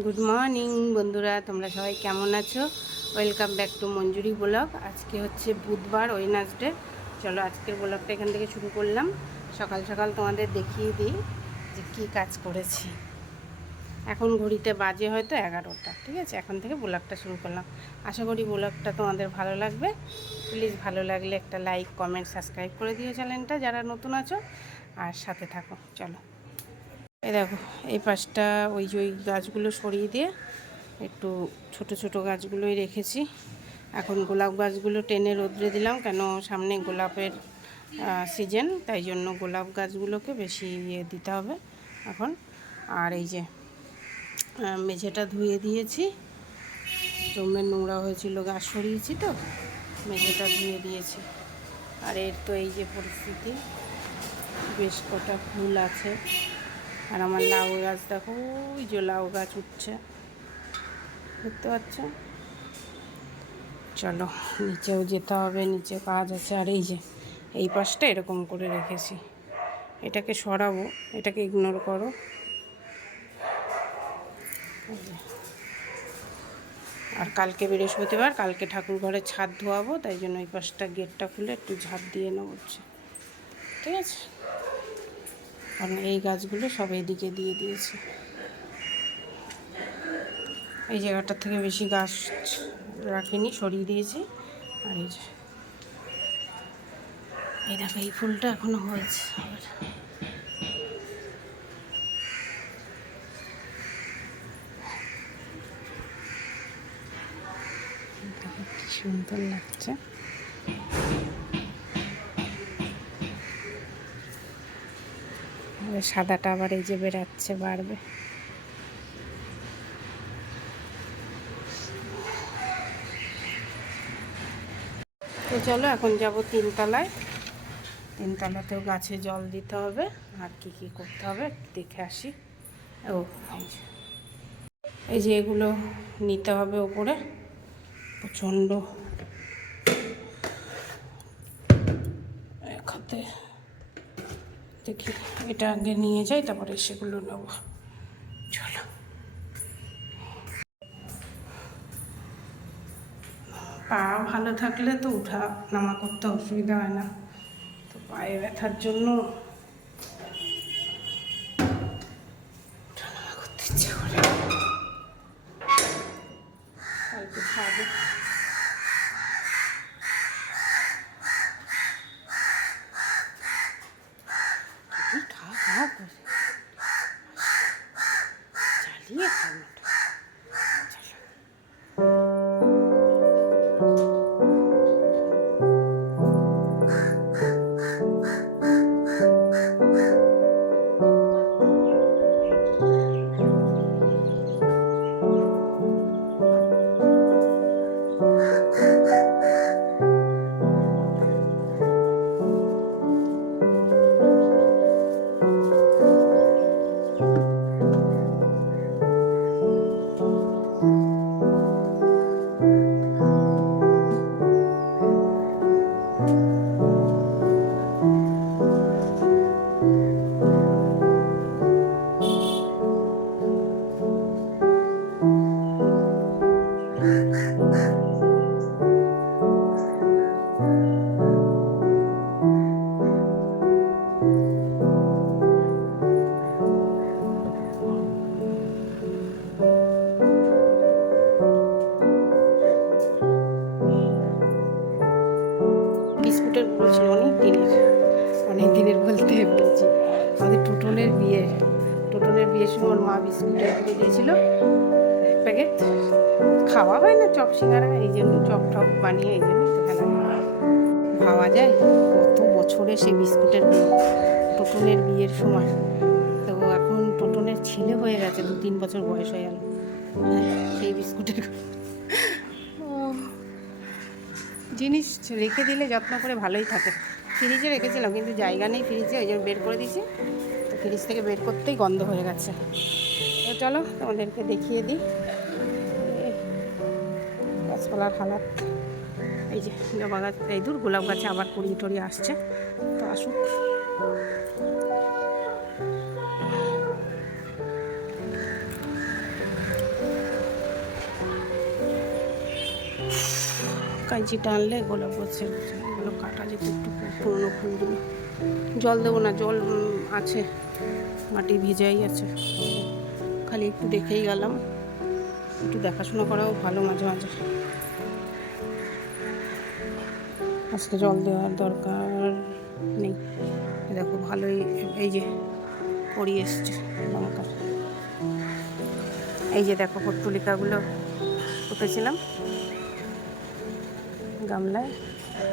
Good morning বন্ধুরা, তোমরা সবাই কেমন আছো? Welcome back to Manjuri blog. আজকে হচ্ছে বুধবার ওয়েনাসডে চলো, আজকের ব্লগটা এখান থেকে শুরু করলাম। সকাল সকাল তোমাদের দেখিয়ে দিই যে কী কাজ করেছি। এখন ঘড়িতে বাজে হয়তো এগারোটা, ঠিক আছে? এখন থেকে ব্লগটা শুরু করলাম। আশা করি ব্লগটা তোমাদের ভালো লাগবে। প্লিজ ভালো লাগলে একটা লাইক কমেন্ট সাবস্ক্রাইব করে দিও চ্যানেলটা, যারা নতুন আছো। আর সাথে থাকো। চলো। এই দেখো, এই পাশটা ওই ওই গাছগুলো সরিয়ে দিয়ে একটু ছোট ছোট গাছগুলোই রেখেছি। এখন গোলাপ গাছগুলো টেনে রোদ্রে দিলাম কেন সামনে গোলাপের সিজন তাই জন্য গোলাপ গাছগুলোকে বেশি ইয়ে দিতে হবে এখন। আর এই যে মেঝেটা ধুয়ে দিয়েছি। জমের নোংরা হয়েছিল, গাছ সরিয়েছি তো, মেঝেটা ধুয়ে দিয়েছি। আর এর তো এই যে পরিস্থিতি, বেশ কটা ফুল আছে। আর আমার লাউ গাছ দেখো, ওই যে লাউ গাছ উঠছে। দেখতে পাচ্ছ? চলো, নিচেও যেতে হবে, নিচে কাজ আছে। আর এই যে, এই পাশটা এরকম করে রেখেছি। এটাকে সরাবো, এটাকে ইগনোর করো। আর কালকে বৃহস্পতিবার, কালকে ঠাকুর ঘরে ছাদ ধোয়াবো, তাই জন্য এই পাশটা গেটটা খুলে একটু ঝাঁপ দিয়ে নেব ঠিক আছে? কারণ এই গাছগুলো সব এদিকে দিয়ে দিয়েছে। এই জায়গাটার থেকে বেশি গাছ রাখিনি, সরিয়ে দিয়েছি। আর এই যে, এই দেখো, এই ফুলটা এখনও হয়েছে সুন্দর লাগছে। সাদাটা আবার এই যে বেরাচ্ছে বাড়বে। তো চলো, এখন যাব তিনতলায়। তিনতলাতেও গাছে জল দিতে হবে, আর কি কি করতে হবে দেখে আসি। ও, এই যে। এগুলো নিতে হবে ওপরে, প্রচণ্ড। হাতে দেখি, এটা আগে নিয়ে যাই, তারপরে সেগুলো নেব। চলো। পা ভালো থাকলে তো উঠা নামা করতে অসুবিধা হয় না। তো পায়ে ব্যথার জন্য টপ বানিয়ে এই জন্য। ভাবা যায় কত বছরে সেই বিস্কুটের টোটনের বিয়ের সময়। তো এখন টোটনের ছেলে হয়ে গেছে দু তিন বছর বয়স হয়ে গেল। হ্যাঁ, সেই বিস্কুটের জিনিস রেখে দিলে যত্ন করে ভালোই থাকে। ফ্রিজে রেখেছিলাম কিন্তু জায়গা নেই ফ্রিজে ওই জন্য বের করে দিয়েছি। তো ফ্রিজ থেকে বের করতেই গন্ধ হয়ে গেছে। তো চলো তোমাদেরকে দেখিয়ে দিই। গাছপালার হালাত। এই যে জবা গাছ, এই দূর গোলাপ গাছে আবার কুড়ি টড়িয়ে আসছে। তো আসুক। কাঁচি টানলে গোলাপ গাছের এগুলো কাটা যেত একটু পুরোনো ফুলগুলো। জল দেবো না, জল আছে। মাটি ভিজাই আছে। খালি একটু দেখেই গেলাম। একটু দেখাশোনা করাও ভালো মাঝে মাঝে। আজকে জল দেওয়ার দরকার নেই। দেখো, ভালোই এই যে করি এসছে লঙ্কা। এই যে দেখো, পট্টুলিকাগুলো উঠেছিলাম গামলায়।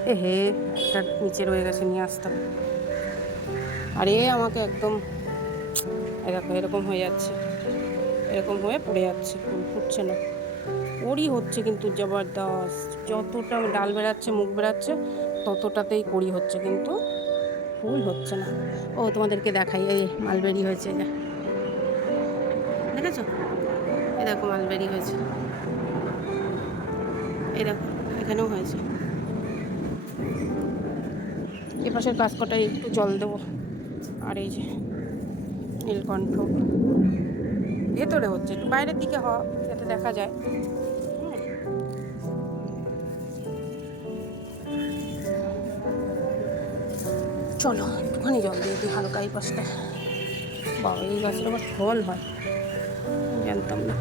এ হে একটা নিচে রয়ে গেছে, নিয়ে আসতাম। আরে, আমাকে একদম দেখো, এরকম হয়ে যাচ্ছে। এরকম হয়ে পড়ে যাচ্ছে ফুটছে না। ওরই হচ্ছে কিন্তু জবরদস্ত। যতটা ডাল বেরাচ্ছে মুখ বেরাচ্ছে ততটাতেই কড়ি হচ্ছে কিন্তু ফুল হচ্ছে না। ও, তোমাদেরকে দেখাই, এই মালবেরি হয়েছে। দেখেছ? এই দেখো মালবেরি হয়েছে। এই দেখো, এখানেও হয়েছে। এ পাশের কটায় একটু জল দেবো। আর এই যে নীলকণ্ঠ। ভেতরে হচ্ছে, একটু বাইরের দিকে হ যাতে দেখা যায়। চলো, একটুখানি জল দিয়ে দিই হালকা এই পাশটা বাবা, এই গাছের আবার ফল হয়। জানতাম না।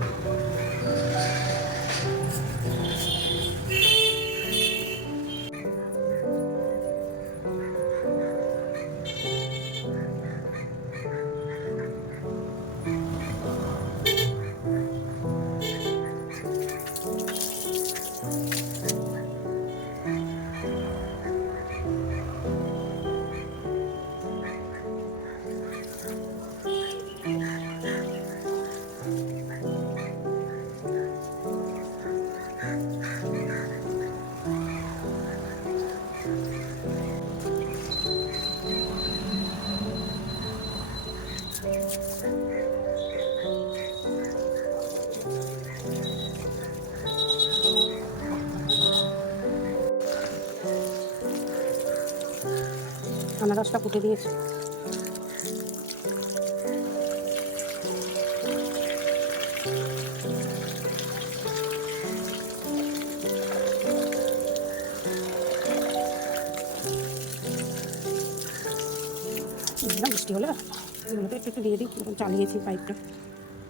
আনারসটা কুটে দিয়েছি। বৃষ্টি হলে এগুলোতে একটু দিয়ে দিই চালিয়েছি পাইপটা।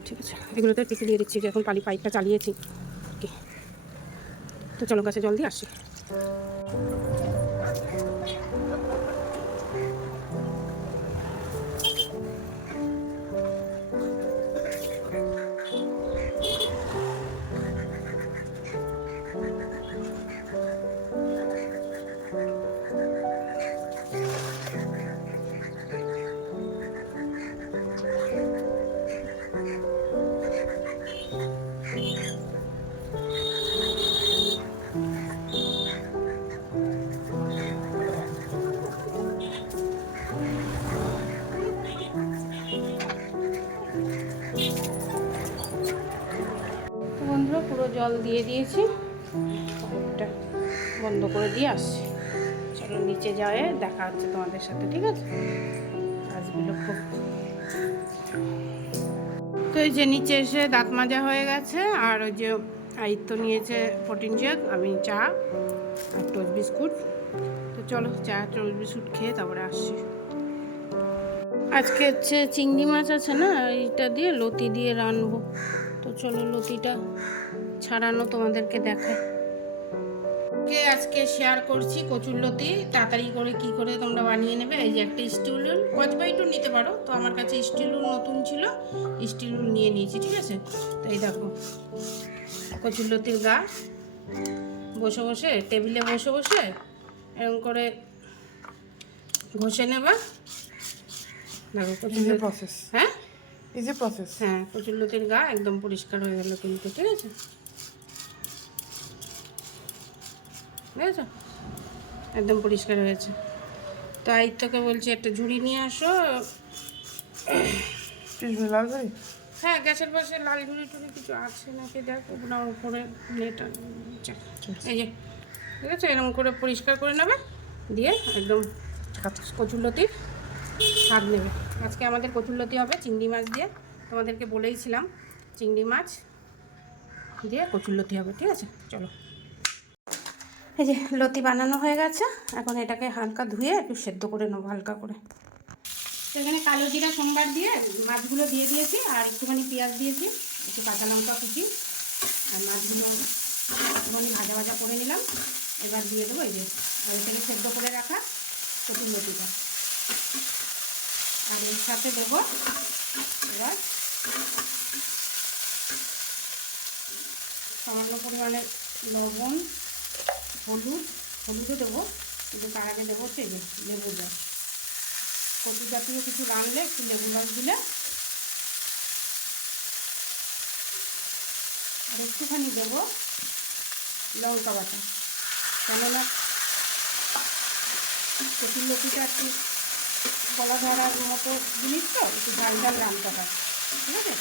ঠিক আছে, এগুলোতে একটু দিয়ে দিচ্ছি এখন পালি পাইপটা চালিয়েছি। ওকে। তো চলো গাছে জল দিয়ে আসি। জল দিয়ে দিয়েছি। পাইপটা বন্ধ করে দিয়ে আসছি। চলো নিচে যাওয়ে দেখা হচ্ছে তোমাদের সাথে, ঠিক আছে? গাছগুলো খুব তো এই যে নিচে এসে দাঁত মাজা হয়ে গেছে, আর ওই যে আয়িত্য নিয়েছে প্রোটিন জেক আমি চা আর টোস্ট বিস্কুট। তো চলো চা, টোস্ট বিস্কুট খেয়ে তারপরে আসছি। আজকে হচ্ছে চিংড়ি মাছ আছে না, এইটা দিয়ে লতি দিয়ে রানবো তো চলো লতিটা ছাড়ানো তোমাদেরকে দেখায়। কে আজকে শেয়ার করছি কচুর লতি তাড়াতাড়ি করে কি করে তোমরা বানিয়ে নেবে? এই যে একটা স্টিল উল। কচবাইটও নিতে পারো। তো আমার কাছে স্টিল উল নতুন ছিল। স্টিল উল নিয়ে নিয়েছি ঠিক আছে? তো এই দেখো কচুর লতির গা। বসে বসে টেবিলে বসে বসে এরকম করে ঘষে নেবা। দেখো কচুর process. হ্যাঁ? Easy process. হ্যাঁ কচুরলতির গা একদম পরিষ্কার হয়ে গেল কিন্তু ঠিক আছে? বুঝেছ একদম পরিষ্কার হয়েছে। তো আইত্যকে বলছি একটা ঝুড়ি নিয়ে আসো। with lalbari? হ্যাঁ গ্যাসের পাশে লাল ঝুড়ি টুড়ি কিছু আছে নাকি? দেখ ওগুলো উপরে নেট এই যে ঠিক আছে? এরকম করে পরিষ্কার করে নেবে। দিয়ে একদম কচুরলতির স্বাদ নেবে। আজকে আমাদের কচুরলতি হবে চিংড়ি মাছ দিয়ে। তোমাদেরকে বলেইছিলাম চিংড়ি মাছ দিয়ে কচুরলতি হবে ঠিক আছে? চলো। এই যে লতি বানানো হয়ে গেছে। এখন এটাকে হালকা ধুয়ে একটু সেদ্ধ করে নেব হালকা করে। তো এখানে কালো জিরা, সোমবার দিয়ে মাছগুলো দিয়ে দিয়েছি, আর একটুখানি পেঁয়াজ দিয়েছি, একটু কাঁচা লঙ্কা কুচি, আর মাছগুলো একটুখানি ভাজা ভাজা করে নিলাম। এবার দিয়ে দেবো এই যে আগে থেকে সেদ্ধ করে রাখা কচুর লতিটা। আর এর সাথে দেবো এবার সামান্য পরিমাণে লবণ হলুদ, হলুদও দেবো, কিন্তু তার আগে দেবো হচ্ছে যে লেবু রস। কচু জাতীয় কিছু রানলে একটু লেবু রস দিলে আর একটুখানি দেবো লঙ্কা বাটা। কেননা কচুর লতিটা একটু গলা ধরার মতো জিনিস তো, একটু ঝাল ঝাল হয়। ঠিক আছে?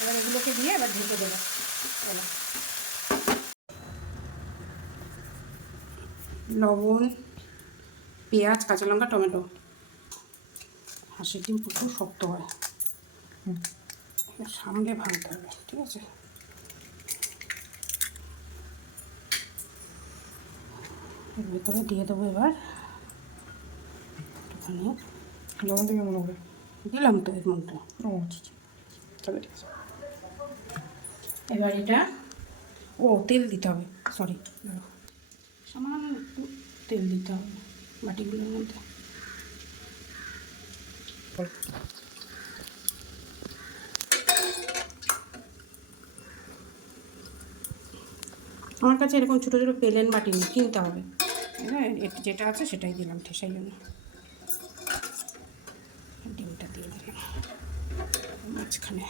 এবার এগুলোকে দিয়ে এবার ঢেকে দেবো। চলো। লবণ পেঁয়াজ কাঁচা লঙ্কা টমেটো। হাঁসের ডিম প্রচুর শক্ত হয়। সামনে ভাঙতে হবে ঠিক আছে? এর ভেতরে দিয়ে দেবো এবার একটুখানি। লবণ থেকে মনে করে? দিলাম তো এর মধ্যে। ও আচ্ছা আচ্ছা। ঠিক আছে। এবার এটা ও তেল দিতে হবে সরি সামান্য একটু তেল দিতে হবে, বাটিগুলোর মধ্যে। আমার কাছে এরকম ছোটো ছোটো প্লেন বাটি নেই, কিনতে হবে। হ্যাঁ যেটা আছে সেটাই দিলাম, ঠেসাই জন্য। ডিমটা দিয়ে দিলাম। মাঝখানে।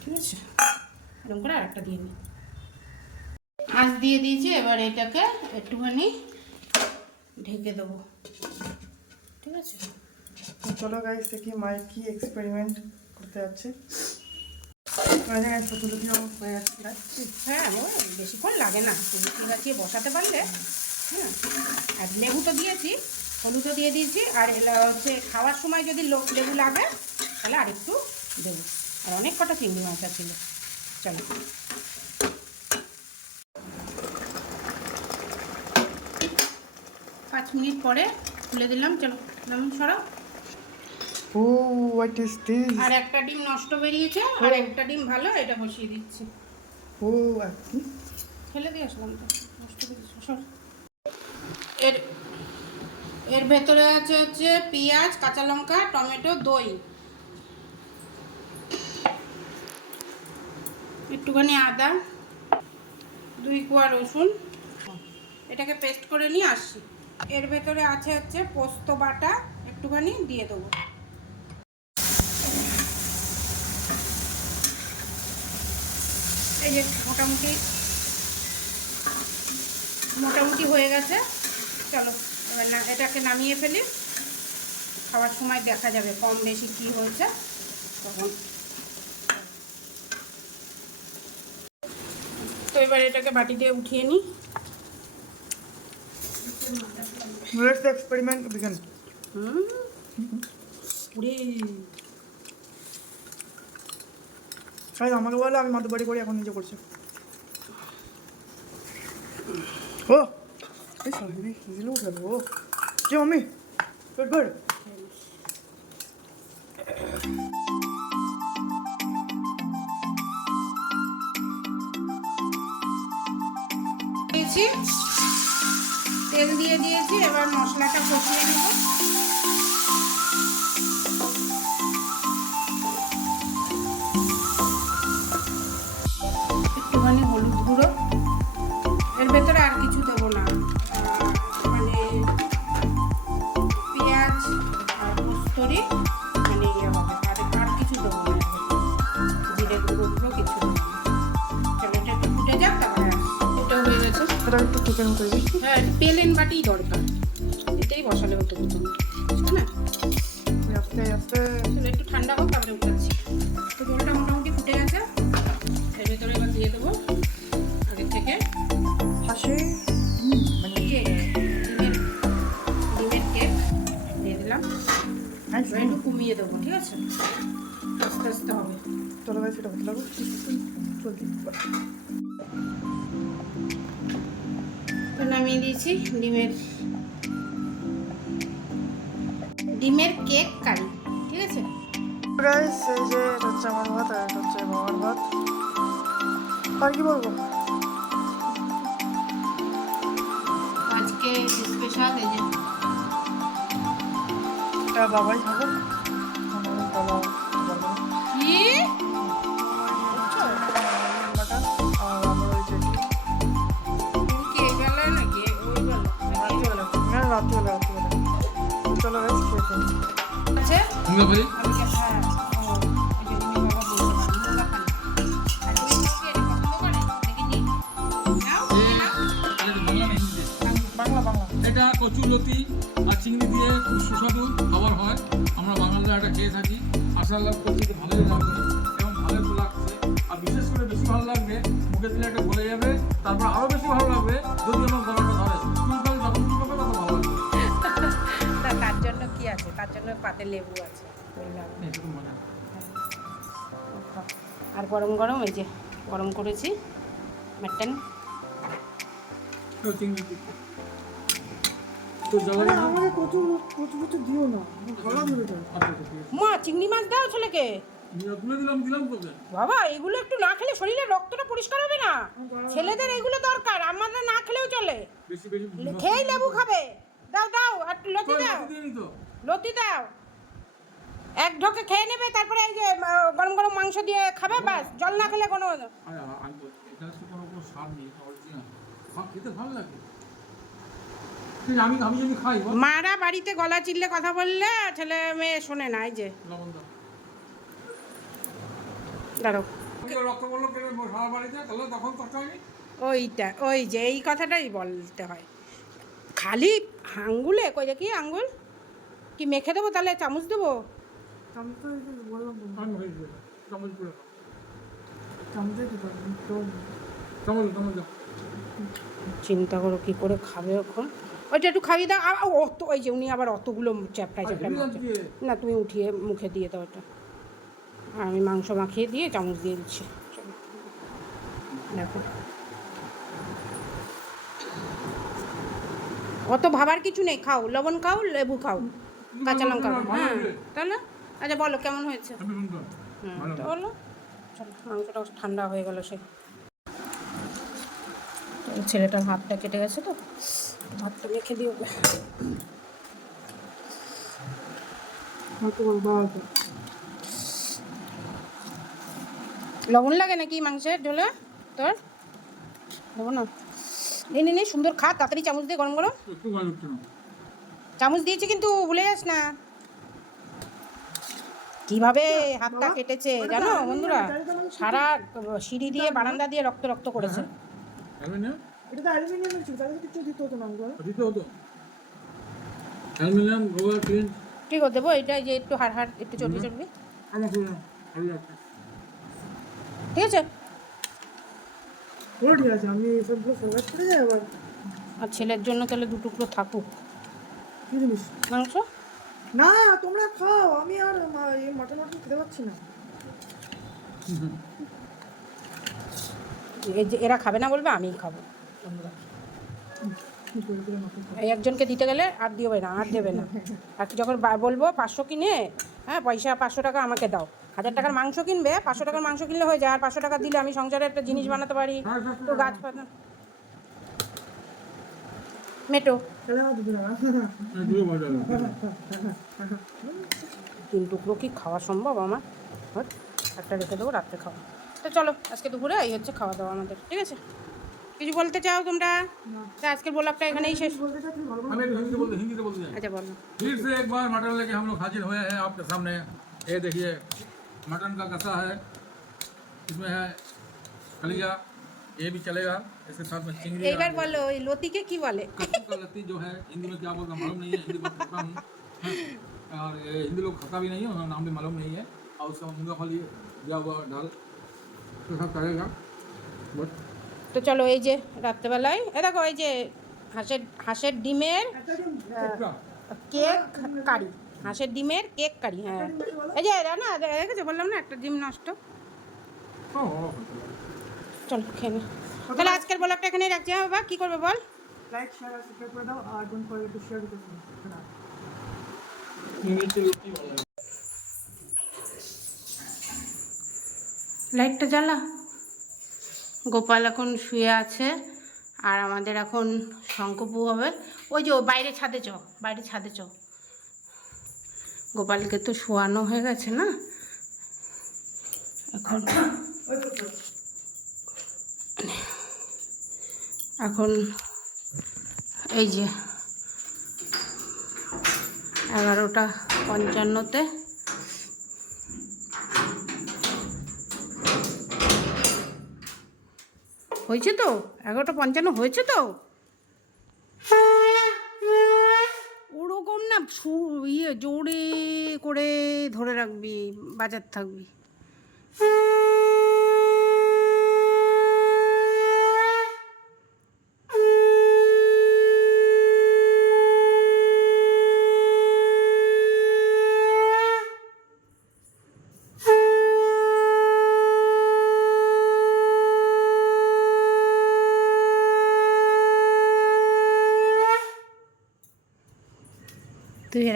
ঠিক আছে? এরকম করে আরেকটা দিয়ে দিই। আঁচ দিয়ে দিয়েছি এবার এটাকে একটুখানি ঢেকে দেবো। ঠিক আছে? চলো গাইস দেখি মায়ের কি এক্সপেরিমেন্ট করতে যাচ্ছে। হয়ে ও বেশিক্ষণ লাগে না। লুচি গাছিয়ে বসাতে পারলে হ্যাঁ। আর লেবু তো দিয়েছি হলুদও দিয়ে দিয়েছি আর হচ্ছে খাওয়ার সময় যদি লেবু লাগে তাহলে আরেকটু দেবো। আর অনেক কটা চিংড়ি মাছ ছিল চলো। মিনিট পরে খুলে দিলাম চলো নাম সরাও। ও হোয়াট ইজ দিস আর একটা ডিম নষ্ট বেরিয়েছে আর একটা ডিম ভালো এটা বসিয়ে দিচ্ছি। ও আপনি ফেলে দিয়ে আসলাম তো নষ্ট সর। এর এর ভেতরে আছে হচ্ছে পেঁয়াজ কাঁচা লঙ্কা টমেটো দই। একটুখানি আদা দুই কোয়া রসুন। এটাকে পেস্ট করে নিয়ে আসছি। এর ভেতরে আছে হচ্ছে পোস্ত বাটা, একটুখানি দিয়ে দেবো। এই যে মোটামুটি মোটামুটি হয়ে গেছে। চলো, এবার না, এটাকে নামিয়ে ফেলি। খাওয়ার সময় দেখা যাবে কম বেশি কি হয়েছে। তখন। তো এবার এটাকে বাটিতে উঠিয়ে নিই। বিগিন হুম পুরে গাইস আমাকে বলে আমি মতো বাড়ি করে এখন নিজে করছি। ও! এই ইজিলি উঠে গেল ও। কে মাম্মি? গুড গুড মশলাটা কষিয়ে নেব। একটুখানি হলুদ গুঁড়ো। এর ভেতরে আর কিছু দেবো না। মানে পেঁয়াজ আর পোস্তরি মানে ইয়ে হবে। আর আর কিছু দেবো না জিরে গুঁড়ো গুঁড়ো কিছু দেবো চলো এটা একটু ফুটে যাক তারপরে। এটাও হয়ে গেছে। একটু চিকেন করে দিই হ্যাঁ পেলেন বাটিই দরকার। এটাই বসালে হতো প্রথমে না? আস্তে আস্তে। একটু ঠান্ডা হোক তারপরে উঠাচ্ছি। তো জলটা মোটামুটি ফুটে গেছে। এর ভেতরে এবার দিয়ে দেবো। আগে থেকে হাসি। মানে কেক ডিমের কেক দিয়ে দিলাম। এবার একটু কমিয়ে দেবো ঠিক আছে? আস্তে আস্তে হবে। চলো এটা হতে লাগো চলতি। নামিয়ে দিয়েছি ডিমের গাইস এই যে এটা হচ্ছে আমার ভাত আর এটা হচ্ছে বাবার ভাত। আর কি বলব? আজকে স্পেশাল এই যে। এটা বাবাই খাবে। আমার বাবা কি? রাত্রিবেলা। রাত্রিবেলা। চলো গাইস খেয়ে এটা কচুলতি আর চিংড়ি দিয়ে খুব সুস্বাদু খাবার হয়। আমরা বাঙালিরা এটা খেয়ে থাকি। আশা লাভ করছি যে ভালোই লাগবে এবং ভালোই তো লাগছে। আর বিশেষ করে বেশি ভালো লাগবে মুখে দিলে এটা গলে যাবে তারপর আরও বেশি ভালো লাগবে যদি আমার গলাটা ধরে। চুলকালে যখন চুলকাবে ভালো লাগবে। তার জন্য কি আছে? তার জন্য পাতে লেবু আছে। এটুকু আর গরম গরম এই যে গরম করেছি মাটন। চিংড়ি মা চিংড়ি মাছ দাও ছেলেকে। বাবা এগুলো একটু না খেলে শরীরে রক্তটা পরিষ্কার হবে না। ছেলেদের এগুলো দরকার আমাদের না খেলেও চলে। বেশি বেশি খেয়েই লেবু খাবে। দাও দাও আর লতি দাও। লতি দাও। এক ঢোকে খেয়ে নেবে তারপরে এই যে গরম গরম মাংস দিয়ে খাবে বাস জল না খেলে কোনো খেতে ভালো লাগে। আমি আমি যদি খাই মারা বাড়িতে গলা চিল্লে কথা বললে ছেলে মেয়ে শোনে না এই যে। দাঁড়ো ওইটা ওই যে এই কথাটাই বলতে হয়। খালি আঙ্গুলে কই দেখি আঙ্গুল? কি মেখে দেবো তাহলে? চামচ দেবো? চিন্তা করো কি করে খাবে এখন? ওইটা একটু খাইয়ে দাও। আ- অত ওই যে উনি আবার অতগুলো চ্যাপটায় আরে মারছে যাচ্ছি। না তুমি উঠিয়ে মুখে দিয়ে দাও ওটা। আর আমি মাংস মাখিয়ে দিয়ে চামচ দিয়ে দিচ্ছি। দেখো। অত ভাবার কিছু নেই খাও। লবণ খাও লেবু খাও। কাঁচা লঙ্কা খাও। হ্যাঁ তাহলে আচ্ছা বলো কেমন হয়েছে? বলো চলো মাংসটা ঠান্ডা হয়ে গেল সে। ছেলেটার হাতটা কেটে গেছে তো? ভাতটা মেখে দিও লবণ লাগে নাকি মাংসের ঝোলে? তোর? দেবো না। নে নে নে সুন্দর খা তাড়াতাড়ি চামচ দিয়ে গরম গরম চামচ দিয়েছি কিন্তু ভুলে যাস না। কীভাবে হাতটা কেটেছে জানো বন্ধুরা? সারা সিঁড়ি দিয়ে বারান্দা দিয়ে রক্ত রক্ত করেছে। অ্যালুমিনিয়াম এটা তো অ্যালুমিনিয়ামের ছিল তাহলে কিছু দিতে হতো না দিতে হতো। অ্যালুমিনিয়াম গোবর ক্লিন ঠিক আছে দেবো? এটা যে একটু হাড় হাড় একটু চর্বি চর্বি আমার খুব ভালো লাগছে ঠিক আছে। পুরো ঠিক আছে আমি সবগুলো ফোকাস করে যাই এবার আর ছেলের জন্য তাহলে দু টুকরো থাকুক। কি জিনিস? মাংস? না তোমরা খাও আমি আর এই মাটন মাটন খেতে পারছি না। এরা খাবে না বলবে আমিই খাব। বন্ধুরা। একজনকে দিতে গেলে আর দিবে না, আর দেবে না। আর যখন বলব পাঁচশো কিনে হ্যাঁ পয়সা পাঁচশো টাকা আমাকে দাও। হাজার টাকার মাংস কিনবে, পাঁচশো টাকার মাংস কিনলে হয়ে যায়। আর পাঁচশো টাকা দিলে আমি সংসারে একটা জিনিস বানাতে পারি। তো গাছপালা মেটো। তিন টুকরো কি খাওয়া সম্ভব আমার? একটা রেখে দেবো, রাত্রে খাওয়া তো চলো, আজকে দুপুরে এই হচ্ছে খাওয়া দাওয়া আমাদের, ঠিক আছে? কিছু বলতে চাও তোমরা তা আজকের ব্লগটা এখানেই শেষ বলতে চাই তুমি ভালো করে আমি একটু হিন্দি বলতে हिंदी से बोलते जाए আচ্ছা বলো फिर से एक बार मटन लेके हम लोग हाजिर हुए हैं आपके सामने ये देखिए मटन का कसा है इसमें है कलिया ये भी चलेगा इसके साथ में चिंगड़ी এইবার বলো ওই লতিকে কি বলে कद्दू का लत्ती जो है हिंदी में क्या बोलता हूँ मालूम नहीं है हिंदी बहुत पढ़ता हूँ हाँ। और ये हिंदी लोग खाता भी नहीं है उनका नाम भी मालूम नहीं है और उसका मूंगा फली दिया हुआ दाल तो सब करेगा बट তো চলো এই যে রাত্রেবেলায় এ দেখো এই যে হাঁসের হাঁসের ডিমের কেক কারি হাঁসের ডিমের কেক কারি হ্যাঁ। এই যে না দেখেছ? বললাম না একটা ডিম নষ্ট। চলো খেয়ে নি। তাহলে আজকের ব্লগটা এখানেই রাখছি। হ্যাঁ বাবা কী করবে বল? লাইক লাইটটা জ্বালা। গোপাল এখন শুয়ে আছে আর আমাদের এখন শঙ্কপু হবে ওই যে বাইরে ছাদে চ, বাইরে ছাদে চ গোপালকে তো শোয়ানো হয়ে গেছে না এখন। এখন এই যে এগারোটা পঞ্চান্নতে হয়েছে তো? এগারোটা পঞ্চান্ন হয়েছে তো? ওরকম না ইয়ে জোরে করে ধরে রাখবি, বাজার থাকবি।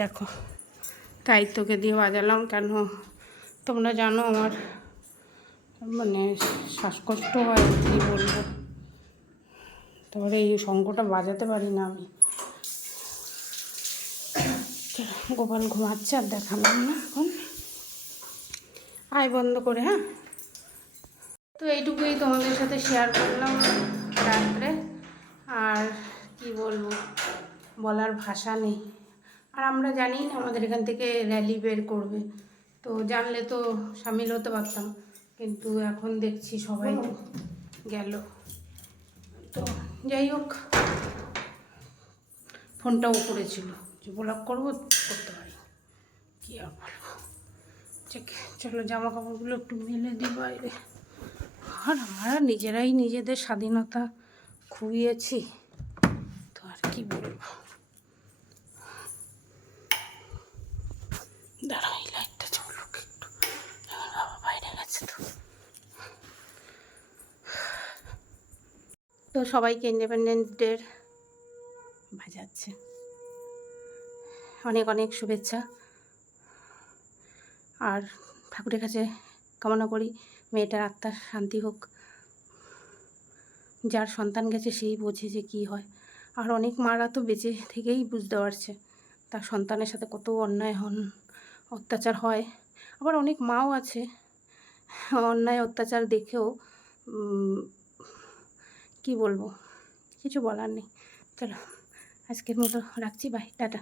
রাখো তাই তোকে দিয়ে বাজালাম কেন? তোমরা জানো আমার মানে শ্বাসকষ্ট হয়, কী বলব? তারপরে এই শঙ্কটা বাজাতে পারি না আমি। গোপাল ঘুমাচ্ছে আর দেখালাম না এখন। আয় বন্ধ করে হ্যাঁ? তো এইটুকুই তোমাদের সাথে শেয়ার করলাম রাত্রে। আর কি বলব? বলার ভাষা নেই। আর আমরা জানি আমাদের এখান থেকে র্যালি বের করবে। তো জানলে তো সামিল হতে পারতাম কিন্তু এখন দেখছি সবাই গেল। তো যাই হোক ফোনটাও করেছিল যে ব্লক করব করতে পারি। কী আর বলব? ঠিক চলো জামা কাপড়গুলো একটু মেলে দিই বাইরে। আর আমরা নিজেরাই নিজেদের স্বাধীনতা খুইয়েছি তো আর কি বলব দাঁড়াও এই লাইটটা চলুক একটু আমার বাবা বাইরে গেছে তো তো সবাইকে ইন্ডিপেন্ডেন্স ডের বাজাচ্ছে। অনেক অনেক শুভেচ্ছা। আর ঠাকুরের কাছে কামনা করি মেয়েটার আত্মার শান্তি হোক। যার সন্তান গেছে সেই বোঝে যে কী হয়। আর অনেক মারা তো বেঁচে থেকেই বুঝতে পারছে তার সন্তানের সাথে কত অন্যায় হন, অত্যাচার হয়। আবার অনেক মাও আছে। অন্যায়, অত্যাচার দেখেও কি বলব? কিছু বলার নেই। চলো আজকের মতো রাখছি। Bye tata.